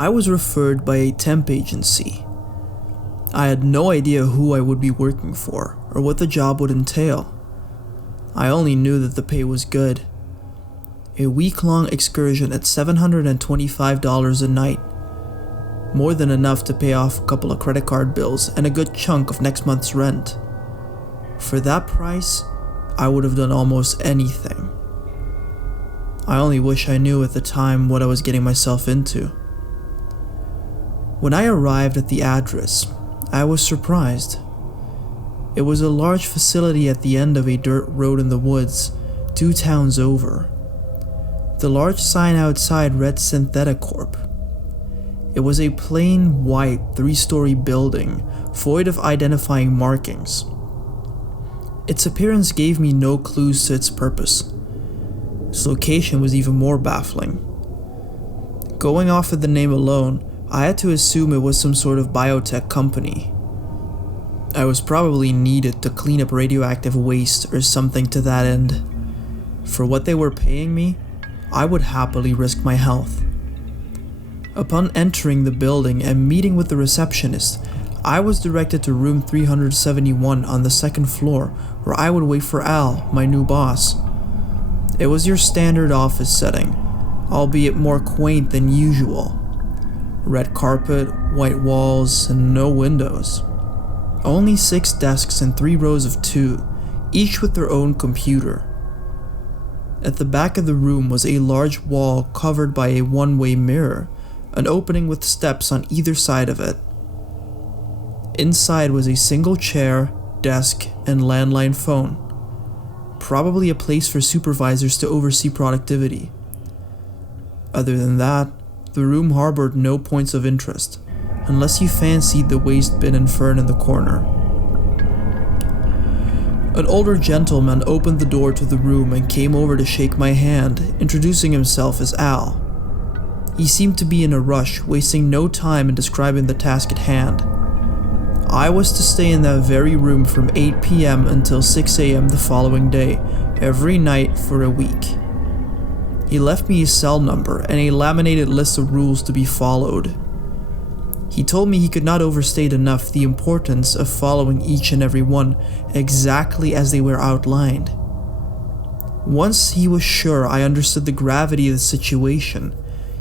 I was referred by a temp agency. I had no idea who I would be working for or what the job would entail. I only knew that the pay was good. A week-long excursion at $725 a night. More than enough to pay off a couple of credit card bills and a good chunk of next month's rent. For that price, I would have done almost anything. I only wish I knew at the time what I was getting myself into. When I arrived at the address, I was surprised. It was a large facility at the end of a dirt road in the woods, 2 towns over. The large sign outside read Synthetic Corp. It was a plain white 3-story building, void of identifying markings. Its appearance gave me no clues to its purpose. Its location was even more baffling. Going off of the name alone, I had to assume it was some sort of biotech company. I was probably needed to clean up radioactive waste or something to that end. For what they were paying me, I would happily risk my health. Upon entering the building and meeting with the receptionist, I was directed to room 371 on the 2nd floor, where I would wait for Al, my new boss. It was your standard office setting, albeit more quaint than usual. Red carpet, white walls, and no windows. Only 6 desks and 3 rows of 2, each with their own computer. At the back of the room was a large wall covered by a one-way mirror, an opening with steps on either side of it. Inside was a single chair, desk, and landline phone. Probably a place for supervisors to oversee productivity. Other than that, the room harbored no points of interest, unless you fancied the waste bin and fern in the corner. An older gentleman opened the door to the room and came over to shake my hand, introducing himself as Al. He seemed to be in a rush, wasting no time in describing the task at hand. I was to stay in that very room from 8 p.m. until 6 a.m. the following day, every night for a week. He left me his cell number and a laminated list of rules to be followed. He told me he could not overstate enough the importance of following each and every one exactly as they were outlined. Once he was sure I understood the gravity of the situation,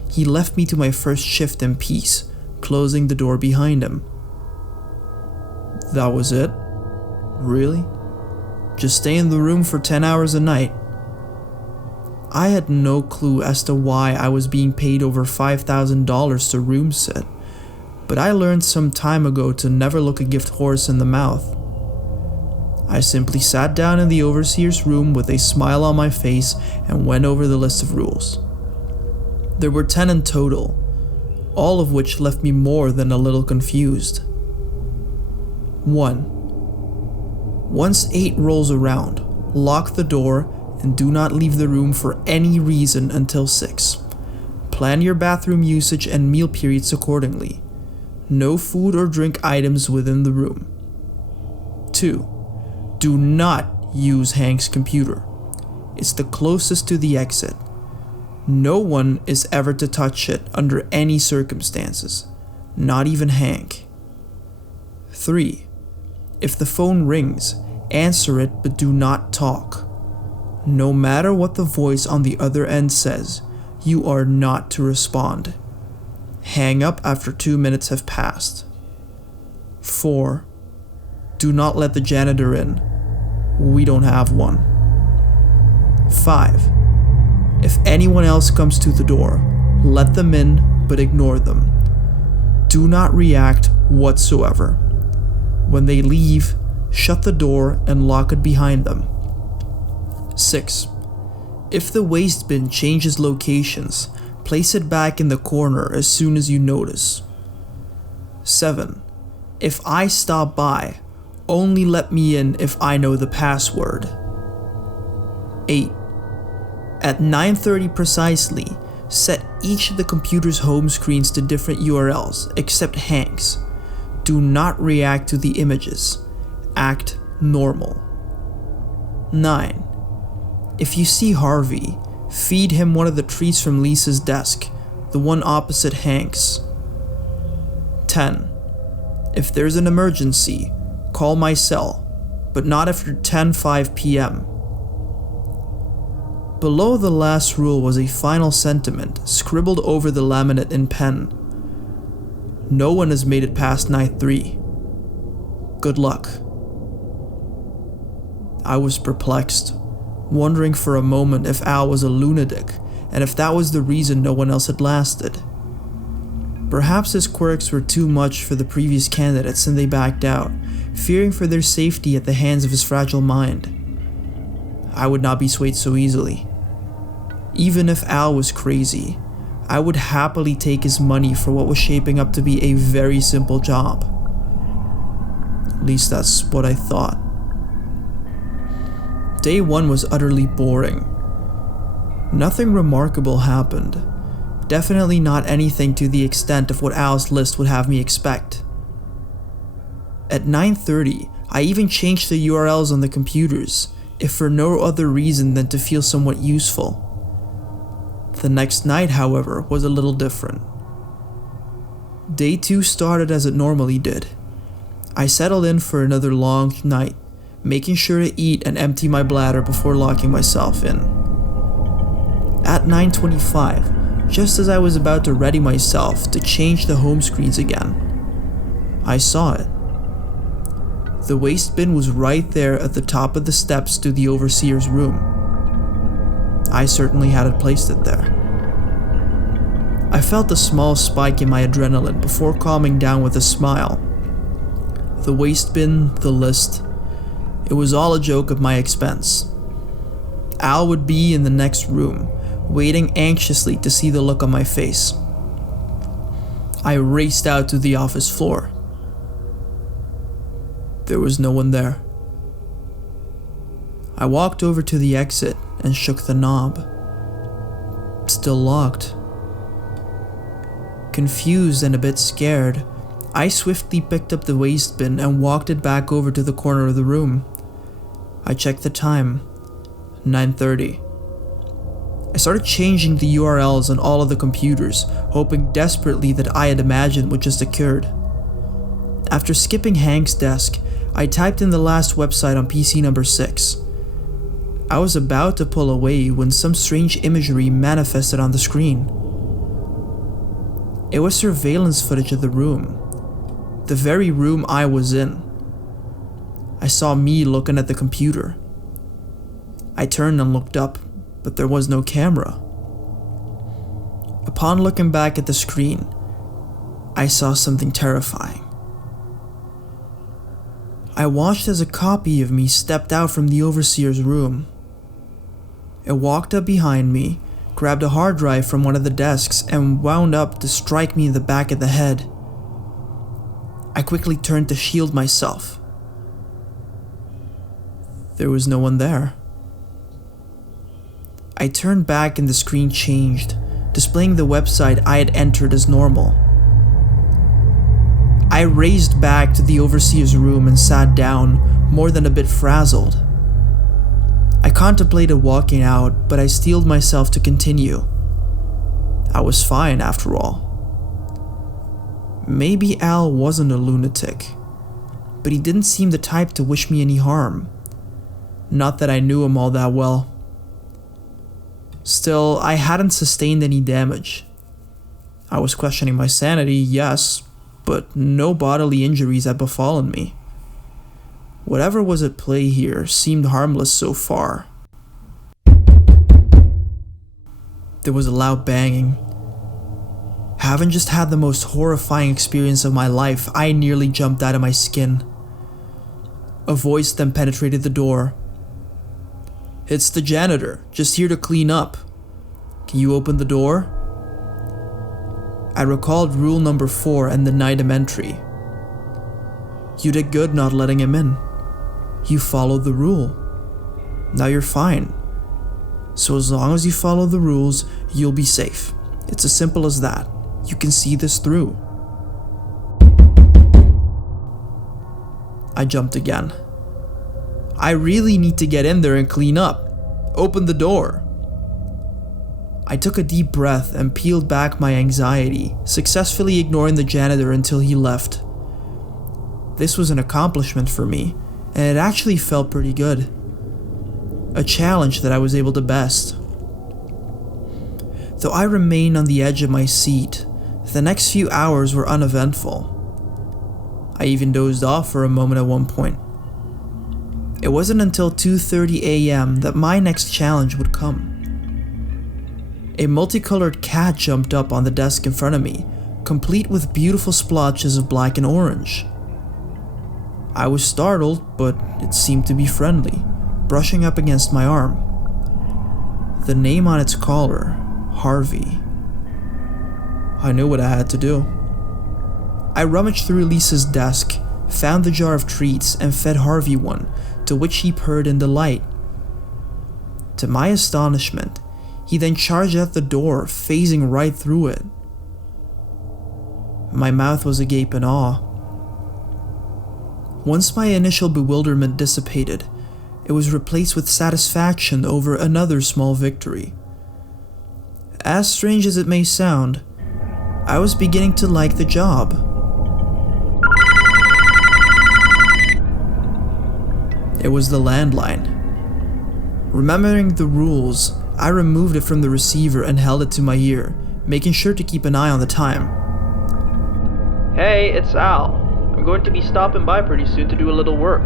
he left me to my first shift in peace, closing the door behind him. That was it? Really? Just stay in the room for 10 hours a night? I had no clue as to why I was being paid over $5,000 to room sit, but I learned some time ago to never look a gift horse in the mouth. I simply sat down in the overseer's room with a smile on my face and went over the list of rules. There were 10 in total, all of which left me more than a little confused. 1. Once 8 rolls around, lock the door and do not leave the room for any reason until 6. Plan your bathroom usage and meal periods accordingly. No food or drink items within the room. 2. Do not use Hank's computer. It's the closest to the exit. No one is ever to touch it under any circumstances, not even Hank. 3. If the phone rings, answer it but do not talk. No matter what the voice on the other end says, you are not to respond. Hang up after 2 minutes have passed. 4. Do not let the janitor in. We don't have one. 5. If anyone else comes to the door, let them in but ignore them. Do not react whatsoever. When they leave, shut the door and lock it behind them. 6. If the waste bin changes locations, place it back in the corner as soon as you notice. 7. If I stop by, only let me in if I know the password. 8. At 9:30 precisely, set each of the computer's home screens to different URLs except Hank's. Do not react to the images. Act normal. 9. If you see Harvey, feed him one of the treats from Lisa's desk, the one opposite Hank's. 10. If there's an emergency, call my cell, but not after 10:05 p.m. Below the last rule was a final sentiment scribbled over the laminate in pen. No one has made it past night 3. Good luck. I was perplexed, wondering for a moment if Al was a lunatic and if that was the reason no one else had lasted. Perhaps his quirks were too much for the previous candidates and they backed out, fearing for their safety at the hands of his fragile mind. I would not be swayed so easily. Even if Al was crazy, I would happily take his money for what was shaping up to be a very simple job. At least that's what I thought. Day 1 was utterly boring. Nothing remarkable happened. Definitely not anything to the extent of what Al's list would have me expect. At 9:30, I even changed the URLs on the computers, if for no other reason than to feel somewhat useful. The next night, however, was a little different. Day 2 started as it normally did. I settled in for another long night, making sure to eat and empty my bladder before locking myself in. At 9:25, just as I was about to ready myself to change the home screens again, I saw it. The waste bin was right there at the top of the steps to the overseer's room. I certainly hadn't placed it there. I felt a small spike in my adrenaline before calming down with a smile. The waste bin, the list, it was all a joke at my expense. Al would be in the next room, waiting anxiously to see the look on my face. I raced out to the office floor. There was no one there. I walked over to the exit and shook the knob. Still locked. Confused and a bit scared, I swiftly picked up the waste bin and walked it back over to the corner of the room. I checked the time. 9:30. I started changing the URLs on all of the computers, hoping desperately that I had imagined what just occurred. After skipping Hank's desk, I typed in the last website on PC number 6. I was about to pull away when some strange imagery manifested on the screen. It was surveillance footage of the room. The very room I was in. I saw me looking at the computer. I turned and looked up, but there was no camera. Upon looking back at the screen, I saw something terrifying. I watched as a copy of me stepped out from the overseer's room. It walked up behind me, grabbed a hard drive from one of the desks, and wound up to strike me in the back of the head. I quickly turned to shield myself. There was no one there. I turned back and the screen changed, displaying the website I had entered as normal. I raced back to the overseer's room and sat down, more than a bit frazzled. I contemplated walking out, but I steeled myself to continue. I was fine after all. Maybe Al wasn't a lunatic, but he didn't seem the type to wish me any harm. Not that I knew him all that well. Still, I hadn't sustained any damage. I was questioning my sanity, yes, but no bodily injuries had befallen me. Whatever was at play here seemed harmless so far. There was a loud banging. Having just had the most horrifying experience of my life, I nearly jumped out of my skin. A voice then penetrated the door. "It's the janitor, just here to clean up. Can you open the door?" I recalled rule number 4 and the item entry. You did good not letting him in. You followed the rule. Now you're fine. So as long as you follow the rules, you'll be safe. It's as simple as that. You can see this through. I jumped again. I really need to get in there and clean up. Open the door. I took a deep breath and peeled back my anxiety, successfully ignoring the janitor until he left. This was an accomplishment for me, and it actually felt pretty good. A challenge that I was able to best. Though I remained on the edge of my seat, the next few hours were uneventful. I even dozed off for a moment at one point. It wasn't until 2:30 a.m. that my next challenge would come. A multicolored cat jumped up on the desk in front of me, complete with beautiful splotches of black and orange. I was startled, but it seemed to be friendly, brushing up against my arm. The name on its collar, Harvey. I knew what I had to do. I rummaged through Lisa's desk, found the jar of treats, and fed Harvey one, to which he purred in delight. To my astonishment, he then charged at the door, phasing right through it. My mouth was agape in awe. Once my initial bewilderment dissipated, it was replaced with satisfaction over another small victory. As strange as it may sound, I was beginning to like the job. It was the landline. Remembering the rules, I removed it from the receiver and held it to my ear, making sure to keep an eye on the time. Hey, it's Al. I'm going to be stopping by pretty soon to do a little work.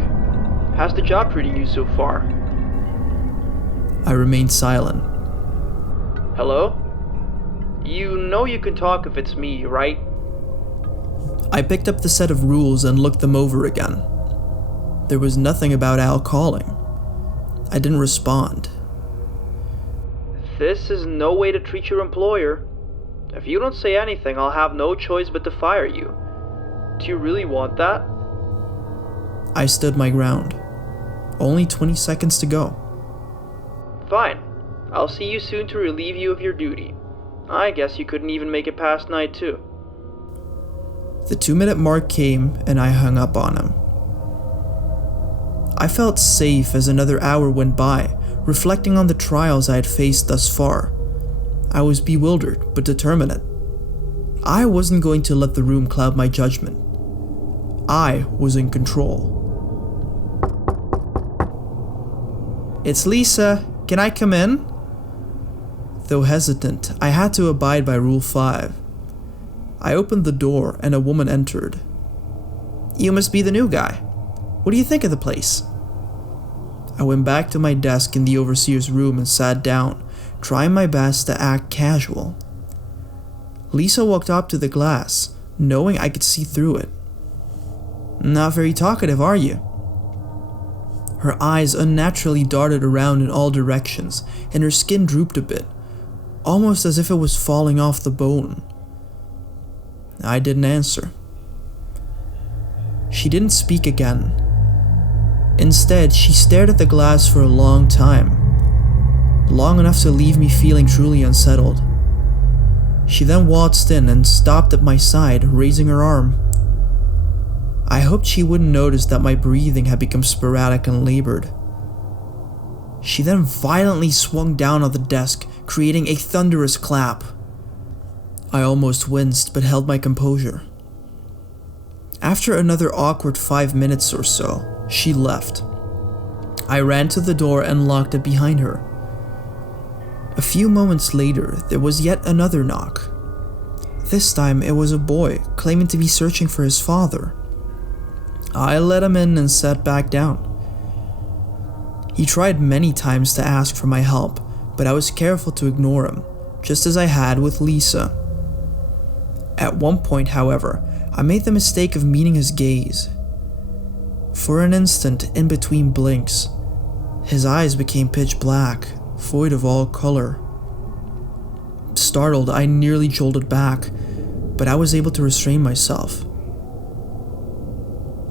How's the job treating you so far? I remained silent. Hello? You know you can talk if it's me, right? I picked up the set of rules and looked them over again. There was nothing about Al calling. I didn't respond. This is no way to treat your employer. If you don't say anything, I'll have no choice but to fire you. Do you really want that? I stood my ground. Only 20 seconds to go. Fine. I'll see you soon to relieve you of your duty. I guess you couldn't even make it past night 2. The 2-minute mark came and I hung up on him. I felt safe as another hour went by, reflecting on the trials I had faced thus far. I was bewildered but determined. I wasn't going to let the room cloud my judgment. I was in control. It's Lisa. Can I come in? Though hesitant, I had to abide by Rule 5. I opened the door and a woman entered. You must be the new guy. What do you think of the place? I went back to my desk in the overseer's room and sat down, trying my best to act casual. Lisa walked up to the glass, knowing I could see through it. Not very talkative, are you? Her eyes unnaturally darted around in all directions, and her skin drooped a bit, almost as if it was falling off the bone. I didn't answer. She didn't speak again. Instead, she stared at the glass for a long time, long enough to leave me feeling truly unsettled. She then waltzed in and stopped at my side, raising her arm. I hoped she wouldn't notice that my breathing had become sporadic and labored. She then violently swung down on the desk, creating a thunderous clap. I almost winced but held my composure. After another awkward 5 minutes or so, she left. I ran to the door and locked it behind her. A few moments later, there was yet another knock. This time, it was a boy claiming to be searching for his father. I let him in and sat back down. He tried many times to ask for my help, but I was careful to ignore him, just as I had with Lisa. At one point, however, I made the mistake of meeting his gaze. For an instant, in between blinks, his eyes became pitch black, void of all color. Startled, I nearly jolted back, but I was able to restrain myself.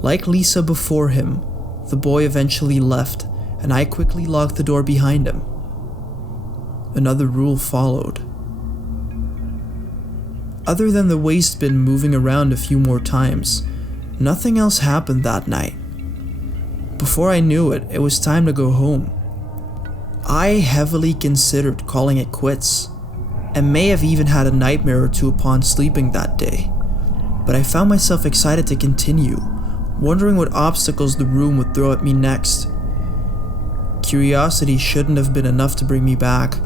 Like Lisa before him, the boy eventually left, and I quickly locked the door behind him. Another rule followed. Other than the waste bin moving around a few more times, nothing else happened that night. Before I knew it, it was time to go home. I heavily considered calling it quits, and may have even had a nightmare or two upon sleeping that day, but I found myself excited to continue, wondering what obstacles the room would throw at me next. Curiosity shouldn't have been enough to bring me back,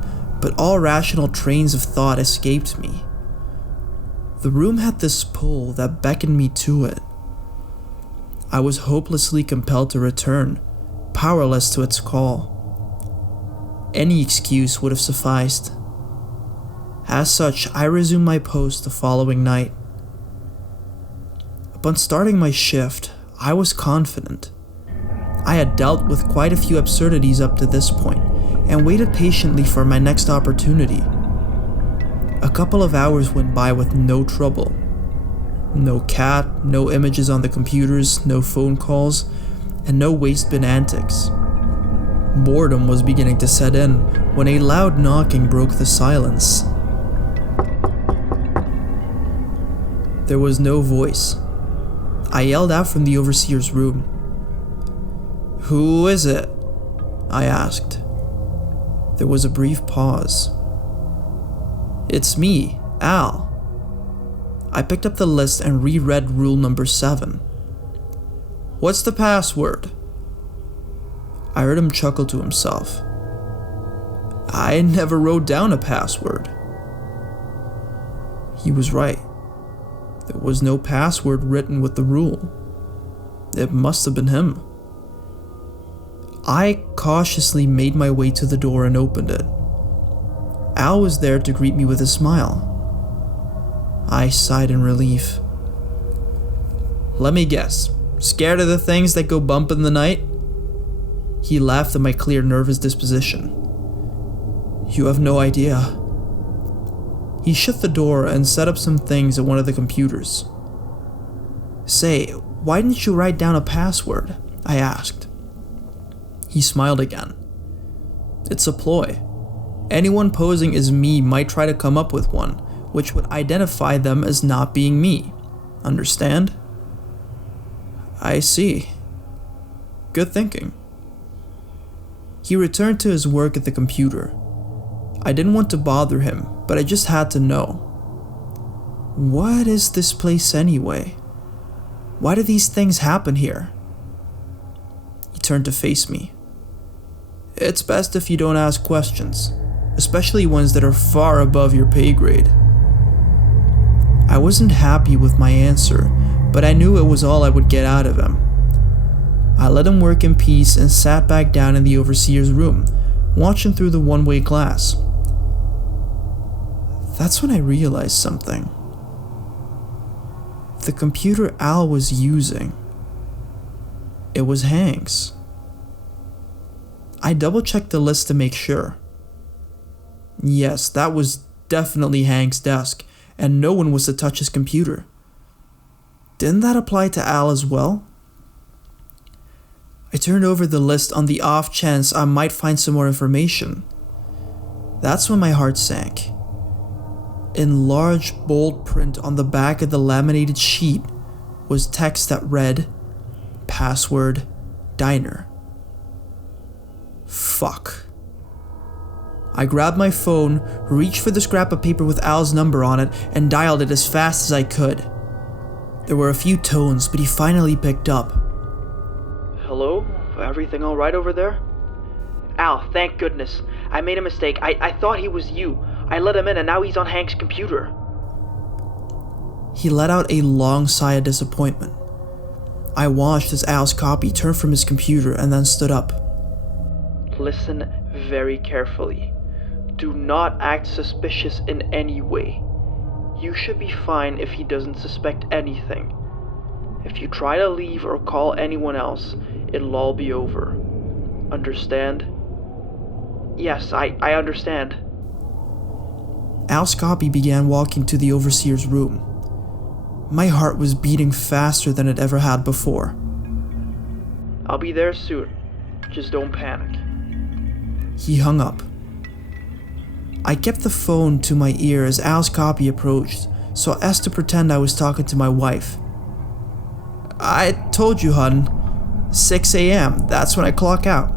but all rational trains of thought escaped me. The room had this pull that beckoned me to it. I was hopelessly compelled to return, powerless to its call. Any excuse would have sufficed. As such, I resumed my post the following night. Upon starting my shift, I was confident. I had dealt with quite a few absurdities up to this point, and waited patiently for my next opportunity. A couple of hours went by with no trouble. No cat, no images on the computers, no phone calls, and no waste bin antics. Boredom was beginning to set in when a loud knocking broke the silence. There was no voice. I yelled out from the overseer's room. "Who is it?" I asked. There was a brief pause. "It's me, Al." I picked up the list and reread rule number 7. "What's the password?" I heard him chuckle to himself. "I never wrote down a password." He was right. There was no password written with the rule. It must have been him. I cautiously made my way to the door and opened it. Al was there to greet me with a smile. I sighed in relief. "Let me guess, scared of the things that go bump in the night?" He laughed at my clear, nervous disposition. "You have no idea." He shut the door and set up some things at one of the computers. "Say, why didn't you write down a password?" I asked. He smiled again. "It's a ploy. Anyone posing as me might try to come up with one, which would identify them as not being me. Understand?" "I see. Good thinking." He returned to his work at the computer. I didn't want to bother him, but I just had to know. What is this place anyway? Why do these things happen here? He turned to face me. "It's best if you don't ask questions, especially ones that are far above your pay grade." I wasn't happy with my answer, but I knew it was all I would get out of him. I let him work in peace and sat back down in the overseer's room, watching through the one-way glass. That's when I realized something. The computer Al was using, it was Hank's. I double-checked the list to make sure. Yes, that was definitely Hank's desk, and no one was to touch his computer. Didn't that apply to Al as well? I turned over the list on the off chance I might find some more information. That's when my heart sank. In large, bold print on the back of the laminated sheet was text that read, "Password, Diner." Fuck. I grabbed my phone, reached for the scrap of paper with Al's number on it, and dialed it as fast as I could. There were a few tones, but he finally picked up. "Hello? Everything all right over there?" "Al, thank goodness. I made a mistake. I thought he was you. I let him in and now he's on Hank's computer." He let out a long sigh of disappointment. I watched as Al's copy turned from his computer and then stood up. "Listen very carefully. Do not act suspicious in any way. You should be fine if he doesn't suspect anything. If you try to leave or call anyone else, it'll all be over. Understand?" "Yes, I understand." Al's copy began walking to the overseer's room. My heart was beating faster than it ever had before. "I'll be there soon. Just don't panic." He hung up. I kept the phone to my ear as Al's copy approached, so as to pretend I was talking to my wife. "I told you, hun. 6 a.m., that's when I clock out.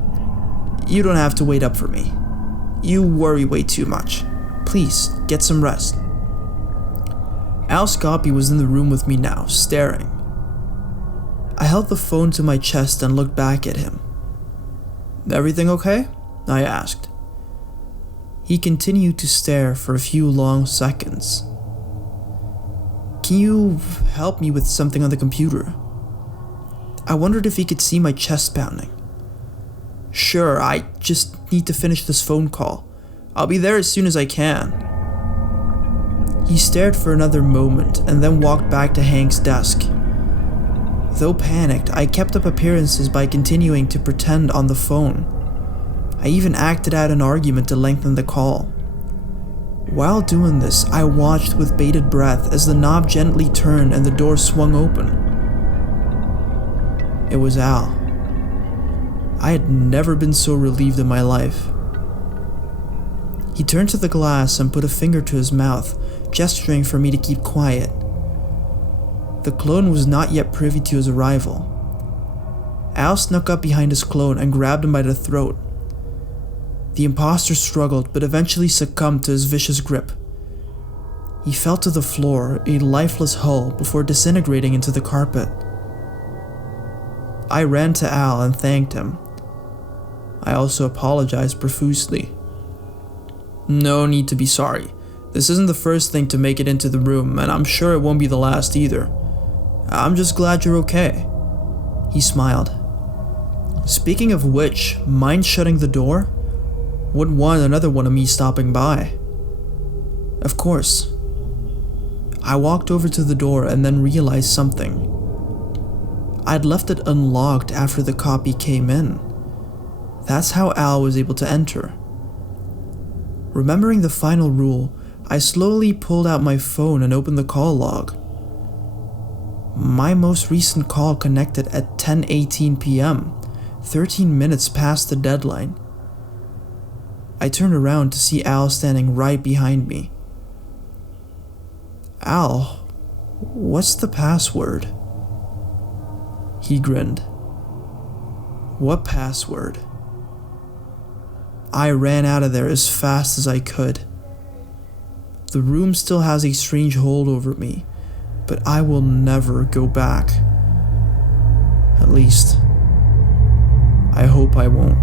You don't have to wait up for me. You worry way too much. Please, get some rest. Al Scoppy was in the room with me now, staring. I held the phone to my chest and looked back at him. Everything okay? I asked. He continued to stare for a few long seconds. Can you help me with something on the computer? I wondered if he could see my chest pounding. Sure, I just need to finish this phone call. I'll be there as soon as I can. He stared for another moment and then walked back to Hank's desk. Though panicked, I kept up appearances by continuing to pretend on the phone. I even acted out an argument to lengthen the call. While doing this, I watched with bated breath as the knob gently turned and the door swung open. It was Al. I had never been so relieved in my life. He turned to the glass and put a finger to his mouth, gesturing for me to keep quiet. The clone was not yet privy to his arrival. Al snuck up behind his clone and grabbed him by the throat. The imposter struggled, but eventually succumbed to his vicious grip. He fell to the floor, a lifeless hull, before disintegrating into the carpet. I ran to Al and thanked him. I also apologized profusely. No need to be sorry. This isn't the first thing to make it into the room, and I'm sure it won't be the last either. I'm just glad you're okay. He smiled. Speaking of which, mind shutting the door? Wouldn't want another one of me stopping by. Of course. I walked over to the door and then realized something. I'd left it unlocked after the copy came in. That's how Al was able to enter. Remembering the final rule, I slowly pulled out my phone and opened the call log. My most recent call connected at 10:18 p.m., 13 minutes past the deadline. I turned around to see Al standing right behind me. Al, what's the password? He grinned. What password? I ran out of there as fast as I could. The room still has a strange hold over me, but I will never go back. At least, I hope I won't.